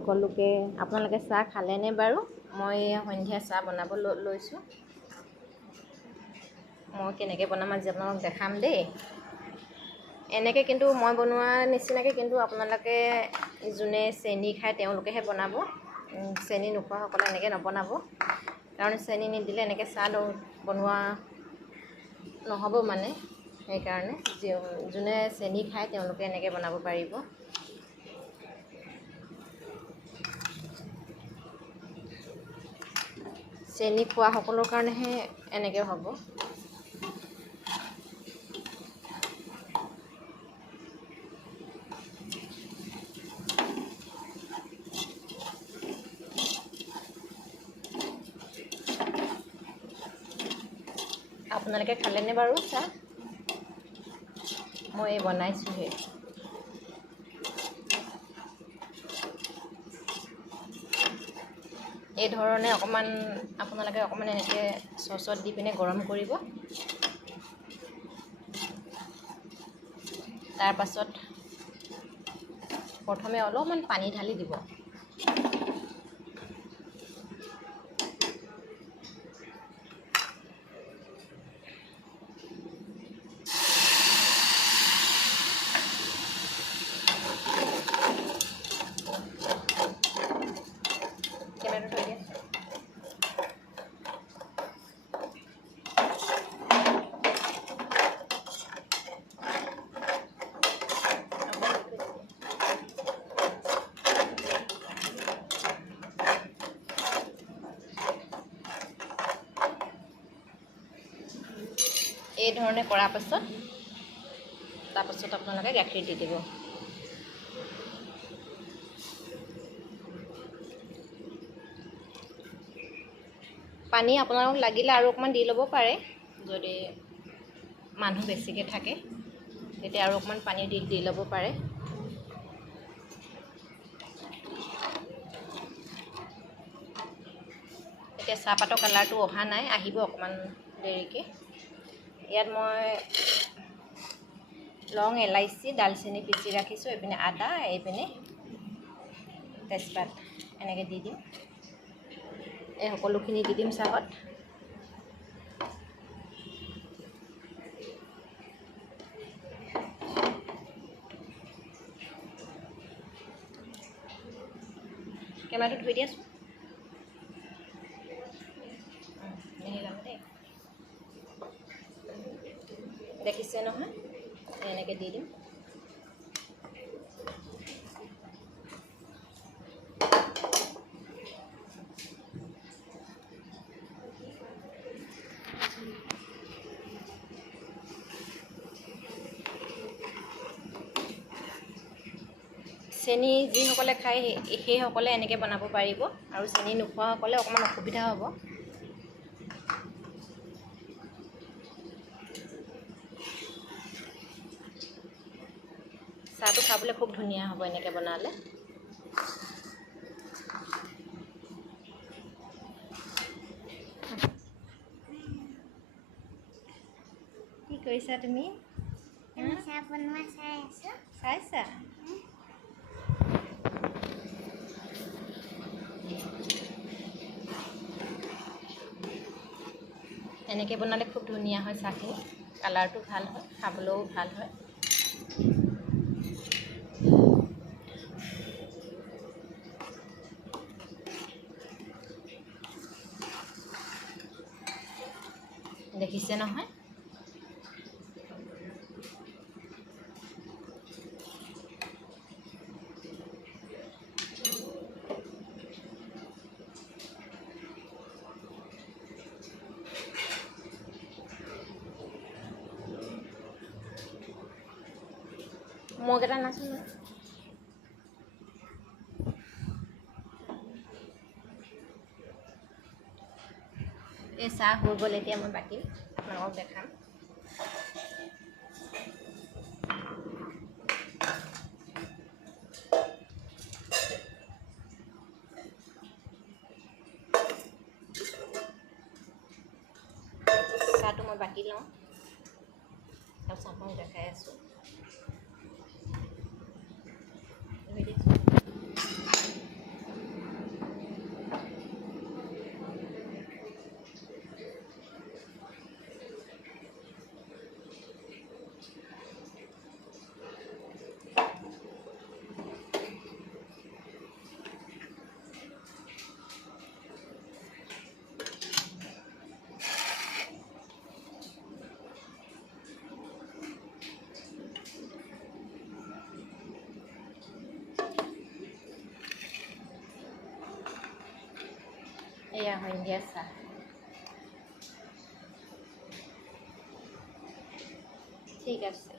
সকলোকে। আপোনালোকে চাহ খালেনে বাৰু? মই সন্ধিয়া চাহ বনাব লৈছোঁ। মই কেনেকৈ বনাম আজি আপোনালোকক দেখাম দেই। এনেকৈ কিন্তু মই বনোৱা নিচিনাকৈ কিন্তু আপোনালোকে যোনে চেনি খায় তেওঁলোকেহে বনাব। চেনি নোখোৱাসকলে এনেকৈ নবনাব, কাৰণ চেনি নিদিলে এনেকৈ চাহ বনোৱা নহ'ব মানে। সেইকাৰণে যোনে চেনি খায় তেওঁলোকে এনেকৈ বনাব পাৰিব। চেনি খোৱাসকলৰ কাৰণেহে এনেকৈ হ'ব। আপোনালোকে খালেনে বাৰু চাহ? মই বনাইছোঁহে। এই ধৰণে আপোনালোকে অকণমান এনেকৈ চচত দি পিনে গৰম কৰিব। তাৰ পাছত প্ৰথমে অলপমান পানী ঢালি দিব। কেমেৰাটো থৈ দিয়া। এই ধৰণে কৰাৰ পাছত তাৰপাছত আপোনালোকে গাখীৰ দি দিব। পানী আপোনালোক লাগিলে আৰু অকণমান দি ল'ব পাৰে। যদি মানুহ বেছিকৈ থাকে তেতিয়া আৰু অকণমান পানী দি ল'ব পাৰে। এতিয়া চাহপাতৰ কালাৰটো অহা নাই, আহিব অকণমান দেৰিকৈ। ইয়াত মই লং, এলাইচি, ডালচেনি পিচি ৰাখিছোঁ। এইপিনে আদা, এইপিনে তেজপাত এনেকৈ দি দিম। এই সকলোখিনি দি দিম চাহত। কেমেৰাটো ধুই দিয়াচোন। দেই দেখিছে নহয়, এনেকৈ দি দিম। চেনি যিসকলে খায় সেইসকলে এনেকৈ বনাব পাৰিব, আৰু চেনি নোখোৱাসকলে অকণমান অসুবিধা হ'ব। চাহটো খাবলৈ খুব ধুনীয়া হ'ব এনেকৈ বনালে। কি কৰিছা তুমি? চাহ বনোৱা চাই আছোঁ। চাইছা? এনেকৈ বনালে খুব ধুনীয়া হয় চাহখিনি। কালাৰটো ভাল হয়, খাবলৈও ভাল হয়। দেখিছে নহয়? মগ এটা নাচোন। এই চাহ হৈ গ'ল, এতিয়া মই বাকী আপোনালোকক দেখাম। চাহটো মই বাকি লওঁ, তাৰপিছত আপোনাক দেখাই আছোঁ। এয়া সন্ধিয়া চাহ। ঠিক আছে।